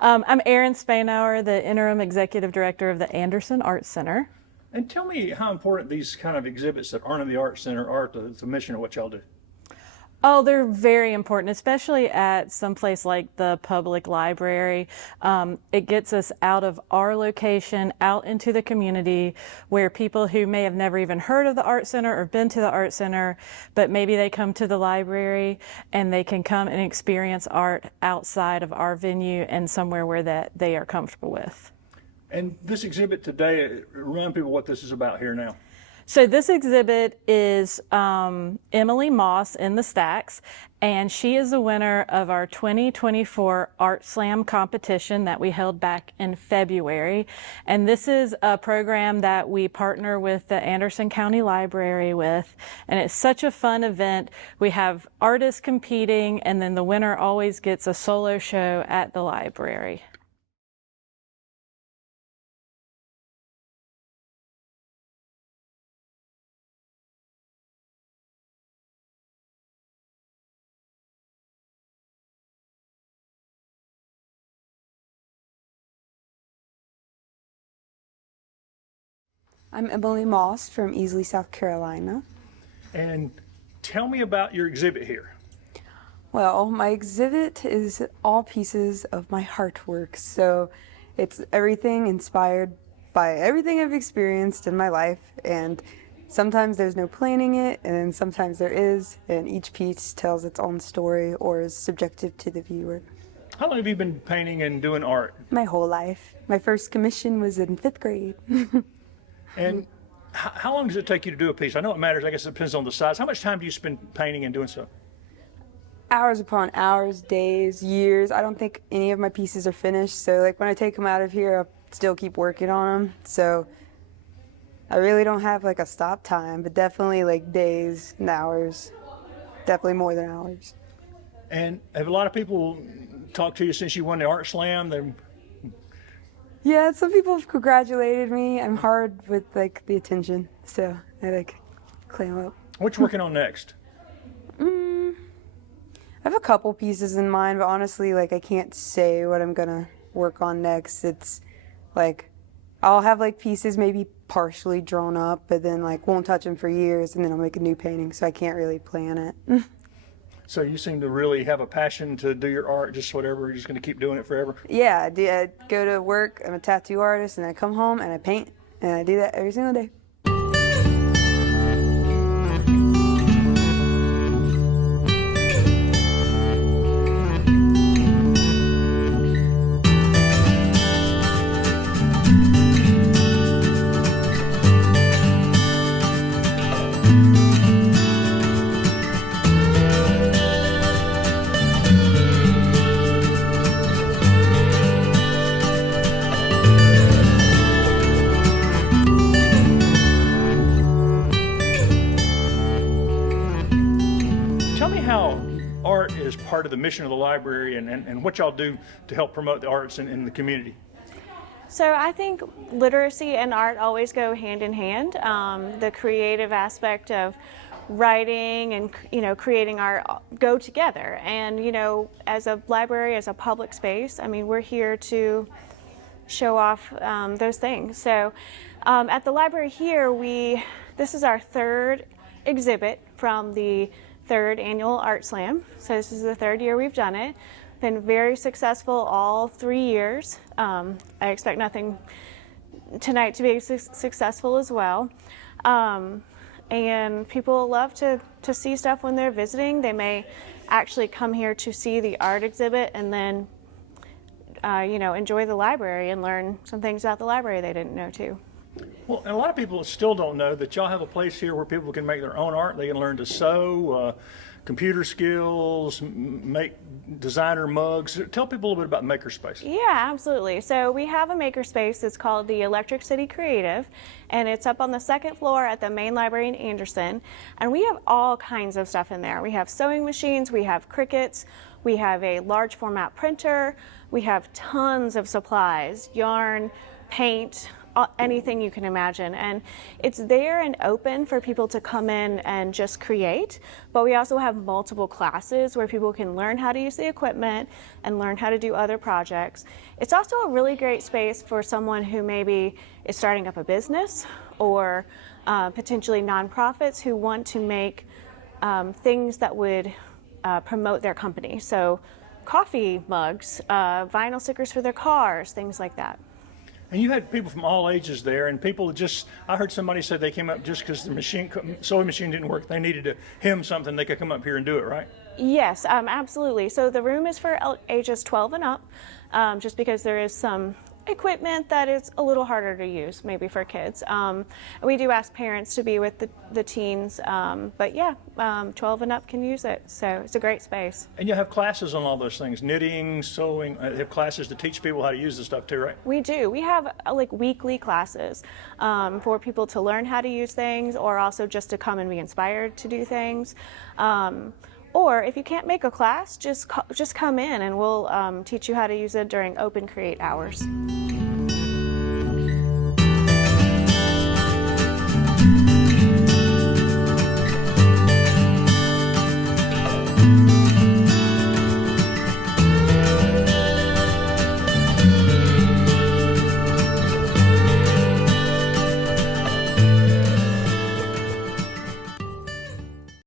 I'm Erin Spanauer, the Interim Executive Director of the Anderson Arts Center. And tell me how important these kind of exhibits that aren't in the Art Center are to the mission of what y'all do. Oh, they're very important, especially at some place like the public library. It gets us out of our location, out into the community where people who may have never even heard of the Art Center or been to the Art Center, but maybe they come to the library and they can come and experience art outside of our venue and somewhere where that they are comfortable with. And this exhibit today, remind people what this is about here now. So this exhibit is Emily Moss in the Stacks, and she is the winner of our 2024 Art Slam competition that we held back in February. And this is a program that we partner with the Anderson County Library with, and it's such a fun event. We have artists competing, and then the winner always gets a solo show at the library. I'm Emily Moss from Easley, South Carolina. And tell me about your exhibit here. Well, my exhibit is all pieces of my heart work, so it's everything inspired by everything I've experienced in my life, and sometimes there's no planning it, and sometimes there is, and each piece tells its own story or is subjective to the viewer. How long have you been painting and doing art? My whole life. My first commission was in 5th grade. And how long does it take you to do a piece? I know it matters, I guess it depends on the size. How much time do you spend painting and doing stuff? Hours upon hours, days, years. I don't think any of my pieces are finished, so like when I take them out of here, I still keep working on them. So I really don't have like a stop time, but definitely like days and hours, definitely more than hours. And have a lot of people talked to you since you won the Art Slam? Yeah, some people have congratulated me. I'm hard with like the attention, so I like clam up. What you working on next? I have a couple pieces in mind, but honestly, like I can't say what I'm gonna work on next. It's like I'll have like pieces maybe partially drawn up, but then like won't touch them for years, and then I'll make a new painting, so I can't really plan it. So you seem to really have a passion to do your art, just whatever, you're just going to keep doing it forever? Yeah, I go to work, I'm a tattoo artist, and I come home and I paint, and I do that every single day. Tell me how art is part of the mission of the library and what y'all do to help promote the arts in the community. So I think literacy and art always go hand in hand. The creative aspect of writing and creating art go together. And as a library, as a public space, I mean, we're here to show off those things. So at the library here, this is our 3rd exhibit from the 3rd annual Art Slam. So this is the 3rd year we've done it. Been very successful all 3 years. I expect nothing tonight to be successful as well. And people love to see stuff when they're visiting. They may actually come here to see the art exhibit and then enjoy the library and learn some things about the library they didn't know too. Well, and a lot of people still don't know that y'all have a place here where people can make their own art. They can learn to sew, computer skills, make designer mugs. Tell people a little bit about Makerspace. Yeah, absolutely. So we have a makerspace. It's called the Electric City Creative, and it's up on the 2nd floor at the main library in Anderson. And we have all kinds of stuff in there. We have sewing machines, we have Cricuts, we have a large format printer, we have tons of supplies, yarn, paint, anything you can imagine. And it's there and open for people to come in and just create. But we also have multiple classes where people can learn how to use the equipment and learn how to do other projects. It's also a really great space for someone who maybe is starting up a business, or potentially nonprofits who want to make things that would promote their company. So coffee mugs, vinyl stickers for their cars, things like that. And you had people from all ages there, and people just, I heard somebody said they came up just because the sewing machine didn't work. They needed to hem something, they could come up here and do it, right? Yes, absolutely. So the room is for ages 12 and up, just because there is some equipment that is a little harder to use, maybe for kids. We do ask parents to be with the teens, but yeah, 12 and up can use it. So it's a great space. And you have classes on all those things, knitting, sewing, have classes to teach people how to use the stuff too, right? We do. We have like weekly classes for people to learn how to use things, or also just to come and be inspired to do things. Or if you can't make a class, just come in and we'll teach you how to use it during open create hours.